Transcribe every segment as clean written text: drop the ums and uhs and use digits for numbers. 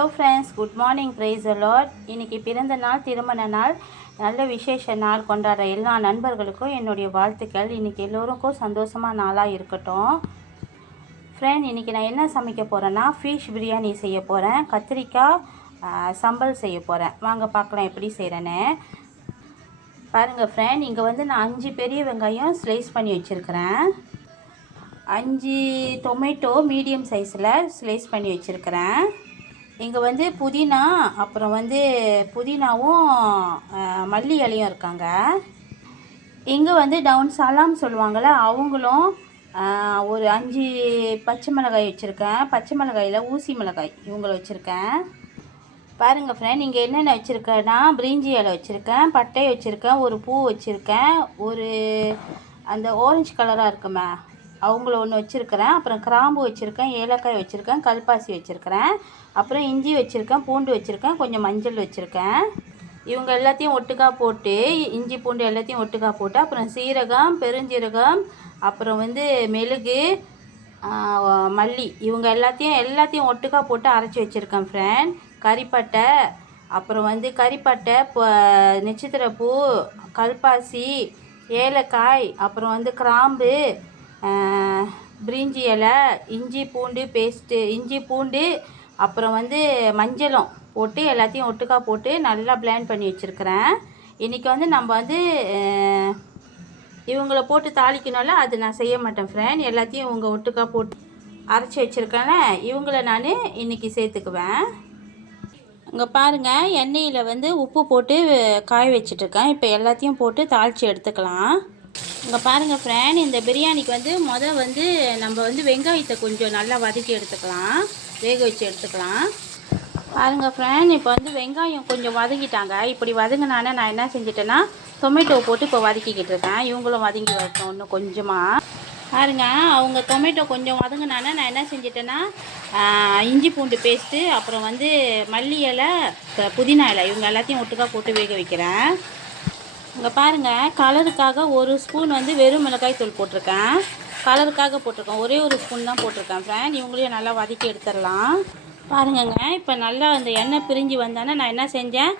Hello friends, good morning. Praise the Lord. இன்றைக்கி பிறந்த நாள், திருமண நாள், நல்ல விசேஷ நாள் கொண்டாடுற எல்லா நண்பர்களுக்கும் என்னுடைய வாழ்த்துக்கள். இன்றைக்கி எல்லோருக்கும் சந்தோஷமாக நாளாக இருக்கட்டும். ஃப்ரெண்ட், இன்றைக்கி நான் என்ன சமைக்க போகிறேன்னா ஃபிஷ் பிரியாணி செய்ய போகிறேன். கத்திரிக்காய் சம்பல் செய்ய போகிறேன். வாங்க பார்க்கலாம் எப்படி செய்கிறேன்னு. பாருங்கள் ஃப்ரெண்ட், இங்கே வந்து நான் 5 பெரிய வெங்காயம் ஸ்லைஸ் பண்ணி வச்சுருக்கிறேன். 5 டொமேட்டோ மீடியம் சைஸில் ஸ்லைஸ் பண்ணி வச்சுருக்கிறேன். இங்கே வந்து புதினா, அப்புறம் வந்து புதினாவும் மல்லி இலையும் இருக்காங்க. இங்கே வந்து டவுன் சலாம் சொல்லுவாங்கள்ல, அவங்களும் ஒரு 5 பச்சை மிளகாய் வச்சுருக்கேன். பச்சை மிளகாயில் ஊசி மிளகாய் இவங்கள வச்சுருக்கேன். பாருங்கள் ஃப்ரெண்ட், இங்கே என்னென்ன வச்சுருக்கேன்னா பிரிஞ்சி இலை வச்சுருக்கேன், பட்டை வச்சுருக்கேன், ஒரு பூ வச்சுருக்கேன், ஒரு அந்த ஆரஞ்சு கலராக இருக்குமே அவங்கள ஒன்று வச்சுருக்கிறேன், அப்புறம் கிராம்பு வச்சுருக்கேன், ஏலக்காய் வச்சுருக்கேன், கல்பாசி வச்சுருக்கிறேன், அப்புறம் இஞ்சி வச்சுருக்கேன், பூண்டு வச்சுருக்கேன், கொஞ்சம் மஞ்சள் வச்சுருக்கேன். இவங்க எல்லாத்தையும் ஒட்டுக்கா போட்டு, இஞ்சி பூண்டு எல்லாத்தையும் ஒட்டுக்கா போட்டு, அப்புறம் சீரகம், பெருஞ்சீரகம், அப்புறம் வந்து மெழுகு, மல்லி, இவங்க எல்லாத்தையும் ஒட்டுக்கா போட்டு அரைச்சி வச்சுருக்கேன் ஃப்ரெண்ட். கறிப்பட்டை, அப்புறம் வந்து கறிப்பட்டை, நட்சத்திரப்பூ, கல்பாசி, ஏலக்காய், அப்புறம் வந்து கிராம்பு, பிரிஞ்சி இலை, இஞ்சி பூண்டு பேஸ்ட்டு, இஞ்சி பூண்டு, அப்புறம் வந்து மஞ்சளும் போட்டு எல்லாத்தையும் ஒட்டுக்கா போட்டு நல்லா பிளெண்ட் பண்ணி வச்சுருக்கிறேன். இன்றைக்கி வந்து நம்ம வந்து இவங்கள போட்டு தாளிக்கணும்ல, அது நான் செய்ய மாட்டேன் ஃப்ரெண்ட். எல்லாத்தையும் இவங்க ஒட்டுக்கா போட்டு அரைச்சி வச்சுருக்கேன்ல, இவங்கள நான் இன்றைக்கி சேர்த்துக்குவேன். இங்கே பாருங்கள், எண்ணெயில் வந்து உப்பு போட்டு காய வச்சிட்ருக்கேன். இப்போ எல்லாத்தையும் போட்டு தாளித்து எடுத்துக்கலாம். இங்கே பாருங்கள் ஃப்ரெண்ட், இந்த பிரியாணிக்கு வந்து வந்து நம்ம வந்து வெங்காயத்தை கொஞ்சம் நல்லா வதக்கி எடுத்துக்கலாம், வேக வச்சு எடுத்துக்கலாம். பாருங்கள் ஃப்ரெண்ட், இப்போ வந்து வெங்காயம் கொஞ்சம் வதக்கிட்டாங்க. இப்படி வதங்கினானே நான் என்ன செஞ்சிட்டேன்னா டொமேட்டோ போட்டு இப்போ வதக்கிக்கிட்டு இருக்கேன். இவங்களும் வதங்கி வரட்டும் இன்னும் கொஞ்சமாக. பாருங்க, அவங்க டொமேட்டோ கொஞ்சம் வதங்கினானே நான் என்ன செஞ்சிட்டேன்னா இஞ்சி பூண்டு பேஸ்ட்டு, அப்புறம் வந்து மல்லி இலை, புதினா இலை, இவங்க எல்லாத்தையும் ஒட்டுக்கா போட்டு வேக வைக்கிறேன். இங்கே பாருங்கள், கலருக்காக ஒரு ஸ்பூன் வந்து வெறும் மிளகாய் தூள் போட்டிருக்கேன். கலருக்காக போட்டிருக்கேன், ஒரே ஒரு ஸ்பூன் தான் போட்டிருக்கேன் ஃப்ரெண்ட். இவங்களையும் நல்லா வதக்கி எடுத்துடலாம். பாருங்கங்க, இப்போ நல்லா அந்த எண்ணெய் பிரிஞ்சு வந்தானே நான் என்ன செஞ்சேன்,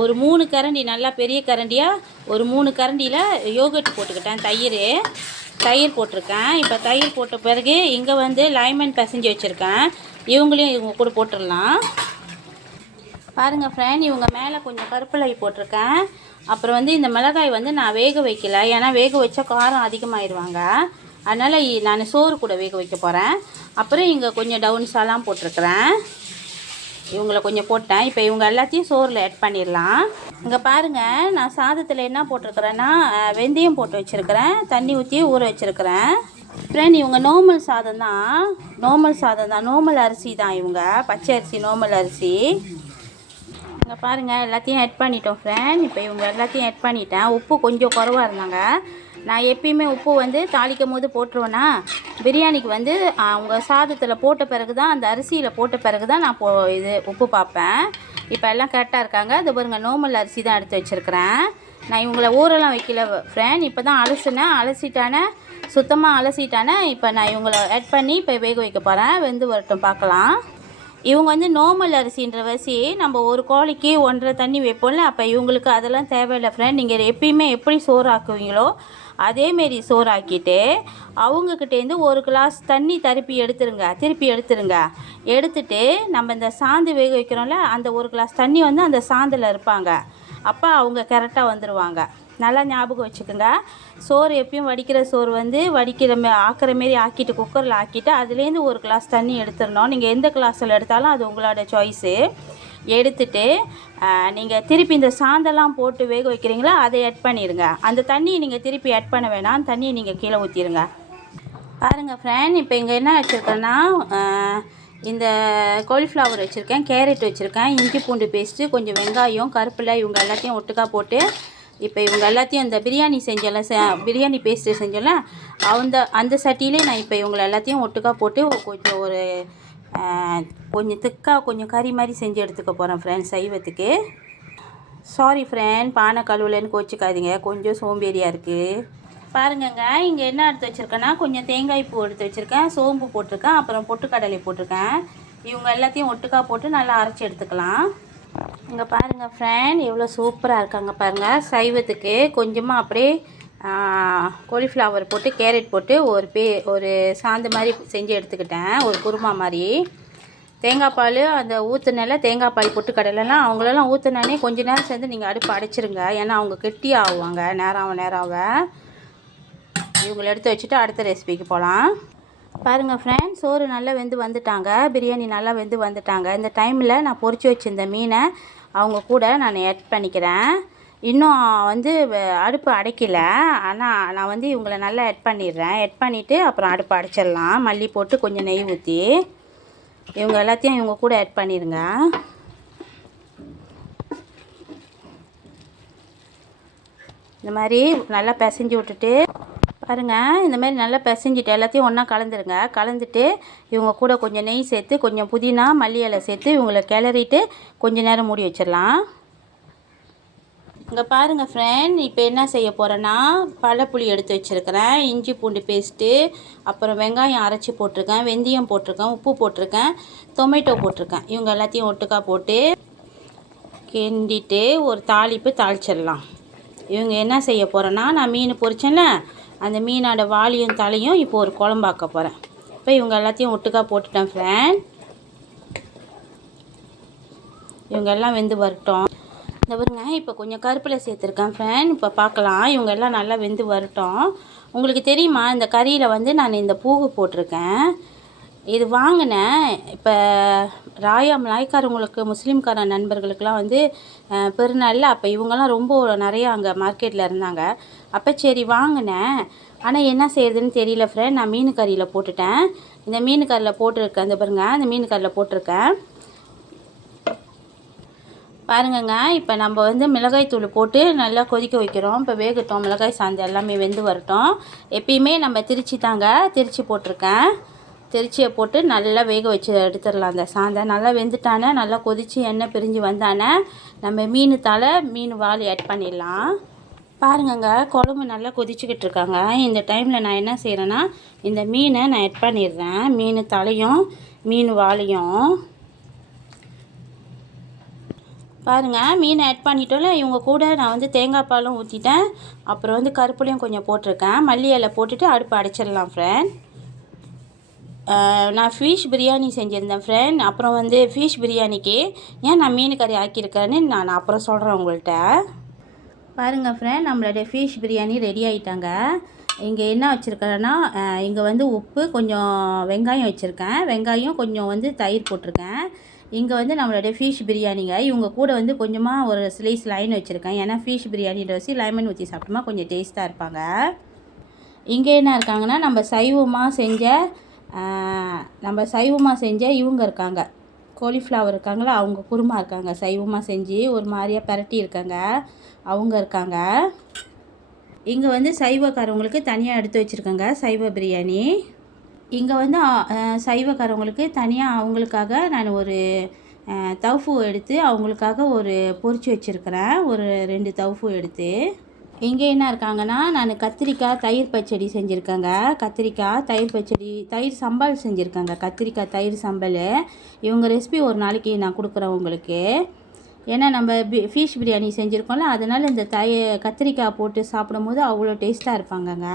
ஒரு 3 கரண்டி, நல்லா பெரிய கரண்டியாக ஒரு 3 கரண்டியில் யோகர்ட் போட்டுக்கிட்டேன். தயிர் போட்டிருக்கேன். இப்போ தயிர் போட்ட பிறகு இங்கே வந்து லைமன் பிசைஞ்சு வச்சுருக்கேன். இவங்களையும் இவங்க கூட போட்டுடலாம். பாருங்கள் ஃப்ரெண்ட், இவங்க மேலே கொஞ்சம் கருப்பிலை போட்டிருக்கேன். அப்புறம் வந்து இந்த மிளகாய் வந்து நான் வேக வைக்கல, ஏன்னா வேக வச்சா காரம் அதிகமாகிடுவாங்க. அதனால் நான் சோறு கூட வேக வைக்க போகிறேன். அப்புறம் இங்கே கொஞ்சம் டவுன்ஸாலாம் போட்டிருக்கிறேன். இவங்கள கொஞ்சம் போட்டேன். இப்போ இவங்க எல்லாத்தையும் சோறில் ஆட் பண்ணிடலாம். இங்கே பாருங்கள், நான் சாதத்தில் என்ன போட்டிருக்கிறேன்னா வெந்தயம் போட்டு வச்சுருக்கிறேன், தண்ணி ஊற்றி ஊற வச்சுருக்கிறேன். ஃப்ரெண்ட், இவங்க நார்மல் சாதம் தான், நார்மல் அரிசி தான், இவங்க பச்சை அரிசி, நார்மல் அரிசி. இங்கே பாருங்கள், எல்லாத்தையும் ஆட் பண்ணிட்டோம் ஃப்ரெண்ட். இப்போ இவங்க எல்லாத்தையும் ஆட் பண்ணிட்டேன். உப்பு கொஞ்சம் குறவாக இருந்தாங்க. நான் எப்பயுமே உப்பு வந்து தாளிக்கும் போது போட்டுருவேன்னா, பிரியாணிக்கு வந்து அவங்க சாதத்தில் போட்ட பிறகு தான், அந்த அரிசியில் போட்ட பிறகு தான் நான் உப்பு பார்ப்பேன். இப்போ எல்லாம் கரெக்டாக இருக்காங்க. இது பாருங்கள், நார்மல் அரிசி தான் எடுத்து வச்சுருக்கிறேன். நான் இவங்கள ஊரெல்லாம் வைக்கல ஃப்ரெண்ட். இப்போ தான் அலசிட்டானே, சுத்தமாக அலசிட்டானே. இப்போ நான் இவங்கள ஆட் பண்ணி இப்போ வேக வைக்க போகிறேன். வெந்து வரட்டும், பார்க்கலாம். இவங்க வந்து நார்மல் அரிசின்ற வரிசி நம்ம ஒரு கோழிக்கு 1.5 தண்ணி வைப்போம்ல, அப்போ இவங்களுக்கு அதெல்லாம் தேவையில்லை ஃப்ரெண்ட். நீங்கள் எப்பயுமே எப்படி சோறு ஆக்குவீங்களோ அதேமாரி சோறு ஆக்கிட்டு அவங்கக்கிட்டேருந்து 1 கிளாஸ் தண்ணி திருப்பி எடுத்துருங்க. எடுத்துட்டு நம்ம இந்த சாந்து வேக வைக்கிறோம்ல, அந்த 1 கிளாஸ் தண்ணி வந்து அந்த சாந்தில் இருப்பாங்க. அப்போ அவங்க கரெக்டாக வந்துடுவாங்க. நல்லா ஞாபகம் வச்சுக்கோங்க. சோறு எப்பயும் வடிக்கிற சோறு வந்து ஆக்கிற மாரி ஆக்கிட்டு குக்கரில் ஆக்கிட்டு அதுலேருந்து 1 கிளாஸ் தண்ணி எடுத்துடணும். நீங்கள் எந்த கிளாஸில் எடுத்தாலும் அது உங்களோட சாய்ஸு. எடுத்துட்டு நீங்கள் திருப்பி இந்த சாந்தெல்லாம் போட்டு வேக வைக்கிறீங்களா, அதை ஆட் பண்ணிடுங்க. அந்த தண்ணியை நீங்கள் திருப்பி ஆட் பண்ண வேணாம், அந்த தண்ணியை நீங்கள் கீழே ஊற்றிடுங்க. பாருங்கள் ஃப்ரெண்ட், இப்போ இங்கே என்ன வச்சுருக்கேன்னா இந்த காலிஃப்ளவர் வச்சுருக்கேன், கேரட் வச்சுருக்கேன், இஞ்சி பூண்டு பேஸ்ட்டு, கொஞ்சம் வெங்காயம், கருப்பிலை, இவங்க எல்லாத்தையும் ஒட்டுக்கா போட்டு இப்போ இவங்க எல்லாத்தையும் இந்த பிரியாணி பேஸ்ட்டு செஞ்சோம்ல, அந்த சட்டியிலே நான் இப்போ இவங்களை எல்லாத்தையும் ஒட்டுக்கா போட்டு கொஞ்சம் திக்காக கொஞ்சம் கறி மாதிரி செஞ்சு எடுத்துக்க போகிறேன் ஃப்ரெண்ட் சைவத்துக்கு. சாரி ஃப்ரெண்ட், பானை கழுவுலன்னு கோச்சிக்காதீங்க, கொஞ்சம் சோம்பேறியாக இருக்குது. பாருங்கங்க, இங்கே என்ன எடுத்து வச்சுருக்கேன்னா கொஞ்சம் தேங்காய் பூ எடுத்து வச்சுருக்கேன், சோம்பு போட்டிருக்கேன், அப்புறம் பொட்டுக்கடலை போட்டிருக்கேன். இவங்க எல்லாத்தையும் ஒட்டுக்கா போட்டு நல்லா அரைச்சி எடுத்துக்கலாம். இங்கே பாருங்கள் ஃப்ரெண்ட், எவ்வளோ சூப்பராக இருக்காங்க பாருங்கள். சைவத்துக்கு கொஞ்சமாக அப்படியே காலிஃப்ளவர் போட்டு கேரட் போட்டு ஒரு சாந்து மாதிரி செஞ்சு எடுத்துக்கிட்டேன், ஒரு குருமா மாதிரி. தேங்காய் பால் அந்த ஊற்றுனால தேங்காய் பால் போட்டு கடலைலாம் அவங்களெல்லாம் ஊற்றுனானே கொஞ்ச நேரம் சேர்ந்து நீங்கள் அடுப்பு அடைச்சிருங்க. ஏன்னா அவங்க கெட்டி ஆகுவாங்க நேராக. இவங்களை எடுத்து வச்சுட்டு அடுத்த ரெசிபிக்கு போகலாம். பாருங்கள் ஃப்ரெண்ட்ஸ், சோறு நல்லா வெந்து வந்துட்டாங்க, பிரியாணி நல்லா வெந்து வந்துட்டாங்க. இந்த டைமில் நான் பொரிச்சு வச்சுருந்த மீனை அவங்க கூட நான் ஆட் பண்ணிக்கிறேன். இன்னும் வந்து அடுப்பு அடைக்கல, ஆனால் நான் வந்து இவங்களை நல்லா ஆட் பண்ணிடுறேன். ஆட் பண்ணிவிட்டு அப்புறம் அடுப்பு அடைச்சிடலாம். மல்லி போட்டு கொஞ்சம் நெய் ஊற்றி இவங்க எல்லாத்தையும் இவங்க கூட ஆட் பண்ணிடுங்க. இந்த மாதிரி நல்லா பிசைஞ்சு விட்டுட்டு பாருங்கள், இந்த மாதிரி நல்லா பிசைஞ்சிட்டு எல்லாத்தையும் ஒன்றா கலந்துருங்க. கலந்துட்டு இவங்க கூட கொஞ்சம் நெய் சேர்த்து கொஞ்சம் புதினா மல்லி இலை சேர்த்து இவங்களை கிளறிட்டு கொஞ்சம் நேரம் மூடி வச்சிடலாம். இங்கே பாருங்கள் ஃப்ரெண்ட், இப்போ என்ன செய்ய போகிறேன்னா பழப்புளி எடுத்து வச்சுருக்கிறேன், இஞ்சி பூண்டு பேஸ்ட்டு, அப்புறம் வெங்காயம் அரைச்சி போட்டிருக்கேன், வெந்தயம் போட்டிருக்கேன், உப்பு போட்டிருக்கேன், டொமேட்டோ போட்டிருக்கேன். இவங்க எல்லாத்தையும் ஒட்டுக்கா போட்டு கிண்டிட்டு ஒரு தாளிச்சிடலாம். இவங்க என்ன செய்ய போகிறேன்னா, நான் மீன் பொரிச்சேன்ல, அந்த மீனோட வாலியும் தலையும் இப்போ ஒரு குழம்பாக்க போகிறேன். இப்போ இவங்க எல்லாத்தையும் ஒட்டுக்கா போட்டுட்டேன் ஃப்ரெண்ட். இவங்க எல்லாம் வெந்து வரட்டும். இந்த பாருங்க, இப்போ கொஞ்சம் கருப்பில் சேர்த்துருக்கேன் ஃப்ரெண்ட். இப்போ பார்க்கலாம், இவங்க எல்லாம் நல்லா வெந்து வரட்டும். உங்களுக்கு தெரியுமா, இந்த கறியில் வந்து நான் இந்த பூவு போட்டிருக்கேன். இது வாங்கினேன் இப்போ மலாய்க்காரவங்களுக்கு, முஸ்லீம்கார நண்பர்களுக்கெலாம் வந்து பெருநாளில். அப்போ இவங்கெல்லாம் ரொம்ப நிறையா அங்கே மார்க்கெட்டில் இருந்தாங்க. அப்போ சரி வாங்கினேன். ஆனால் என்ன செய்யறதுன்னு தெரியல ஃப்ரெண்ட். நான் மீன் கறியில் போட்டுட்டேன். இந்த மீன் கறியில் போட்டிருக்கேன். இந்த பாருங்க, இந்த மீன் கறியில் போட்டிருக்கேன் பாருங்கங்க. இப்போ நம்ம வந்து மிளகாய் தூள் போட்டு நல்லா கொதிக்க வைக்கிறோம். இப்போ வேகட்டும், மிளகாய் சாந்து எல்லாமே வெந்து வரட்டும். எப்பயுமே நம்ம திருச்சி போட்டிருக்கேன். திருச்சியை போட்டு நல்லா வேக வச்சு எடுத்துடலாம். அந்த சாந்தை நல்லா வெந்துட்டானே, நல்லா கொதித்து எண்ணெய் பிரிஞ்சு வந்தானே நம்ம மீன் வாலி ஆட் பண்ணிடலாம். பாருங்கங்க, குழம்பு நல்லா கொதிச்சுக்கிட்டு இருக்காங்க. இந்த டைமில் நான் என்ன செய்கிறேன்னா, இந்த மீனை நான் ஆட் பண்ணிடுறேன். மீன் தலையும் மீன் வாலியும் பாருங்கள், மீனை ஆட் பண்ணிட்டோம்ல. இவங்க கூட நான் வந்து தேங்காய் பாலும் ஊற்றிட்டேன். அப்புறம் வந்து கருப்புலையும் கொஞ்சம் போட்டிருக்கேன். மல்லி இலை போட்டுட்டு அடுப்பு அடைச்சிடலாம் ஃப்ரெண்ட். நான் ஃபிஷ் பிரியாணி செஞ்சுருந்தேன் ஃப்ரெண்ட். அப்புறம் வந்து ஃபிஷ் பிரியாணிக்கு ஏன் நான் மீன் கறி ஆக்கியிருக்கேன்னு நான் அப்புறம் சொல்கிறேன் உங்கள்கிட்ட. பாருங்கள் ஃப்ரெண்ட், நம்மளோட ஃபிஷ் பிரியாணி ரெடி ஆகிட்டாங்க. இங்கே என்ன வச்சுருக்கேன்னா, இங்கே வந்து உப்பு, கொஞ்சம் வெங்காயம் வச்சுருக்கேன், வெங்காயம் கொஞ்சம் வந்து தயிர் போட்டிருக்கேன். இங்கே வந்து நம்மளோட ஃபிஷ் பிரியாணிங்க. இவங்க கூட வந்து கொஞ்சமாக ஒரு ஸ்லைஸ் லைன் வச்சுருக்கேன். ஏன்னா ஃபிஷ் பிரியாணி வச்சு லெமன் ஊற்றி சாப்பிட்டோமா கொஞ்சம் டேஸ்ட்டாக இருப்பாங்க. இங்கே என்ன இருக்காங்கன்னா, நம்ம சைவமாக செஞ்ச இவங்க இருக்காங்க, காலிஃப்ளவர் இருக்காங்களா, அவங்க குருமா இருக்காங்க. சைவமாக செஞ்சு ஒரு மாதிரியாக பரட்டி இருக்காங்க, அவங்க இருக்காங்க. இங்கே வந்து சைவக்காரவங்களுக்கு தனியாக எடுத்து வச்சுருக்காங்க சைவ பிரியாணி. இங்கே வந்து சைவக்காரவங்களுக்கு தனியாக அவங்களுக்காக நான் ஒரு தவுஃபு எடுத்து அவங்களுக்காக ஒரு பொரிச்சு வச்சுருக்கிறேன், ஒரு 2 தவுஃபு எடுத்து. இங்கே என்ன இருக்காங்கன்னா, நான் கத்திரிக்காய் தயிர் பச்சடி செஞ்சுருக்கேங்க. கத்திரிக்காய் தயிர் பச்சடி, தயிர் சம்பல் செஞ்சுருக்கேங்க. கத்திரிக்காய் தயிர் சம்பல். இவங்க ரெசிபி ஒரு நாளைக்கு நான் கொடுக்குறேன் உங்களுக்கு. ஏன்னா நம்ம ஃபிஷ் பிரியாணி செஞ்சுருக்கோம்ல, அதனால் இந்த கத்திரிக்காய் போட்டு சாப்பிடும்போது அவ்வளோ டேஸ்ட்டாக இருப்பாங்கங்க.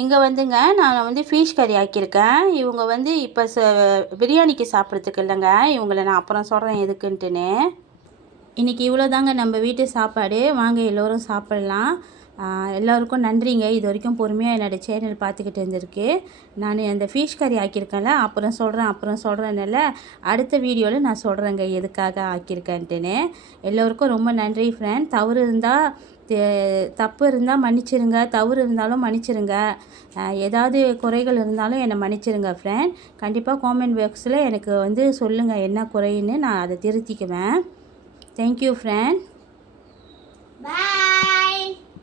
இங்கே வந்துங்க நான் வந்து ஃபிஷ் கறி ஆக்கியிருக்கேன். இவங்க வந்து இப்போ பிரியாணிக்கு சாப்பிட்றதுக்கு இல்லைங்க, இவங்களை நான் அப்புறம் சொல்கிறேன் எதுக்குன்ட்டுன்னு. இன்றைக்கி இவ்வளோ தாங்க நம்ம வீட்டு சாப்பாடு. வாங்க எல்லோரும் சாப்பிட்லாம். எல்லோருக்கும் நன்றிங்க, இது வரைக்கும் பொறுமையாக என்னோடய சேனல் பார்த்துக்கிட்டு இருந்திருக்கு. நான் அந்த ஃபிஷ் கறி ஆக்கியிருக்கேன்ல, அப்புறம் சொல்கிறேன்ல, அடுத்த வீடியோவில் நான் சொல்கிறேங்க எதுக்காக ஆக்கியிருக்கேன்ட்டுன்னு. எல்லோருக்கும் ரொம்ப நன்றி ஃப்ரெண்ட். தப்பு இருந்தால் மன்னிச்சிருங்க, தவறு இருந்தாலும் மன்னிச்சிருங்க, ஏதாவது குறைகள் இருந்தாலும் என்னை மன்னிச்சிருங்க ஃப்ரெண்ட். கண்டிப்பாக காமெண்ட் பாக்ஸில் எனக்கு வந்து சொல்லுங்கள் என்ன குறைன்னு, நான் அதை திருத்திக்குவேன். Thank you, friend. Bye.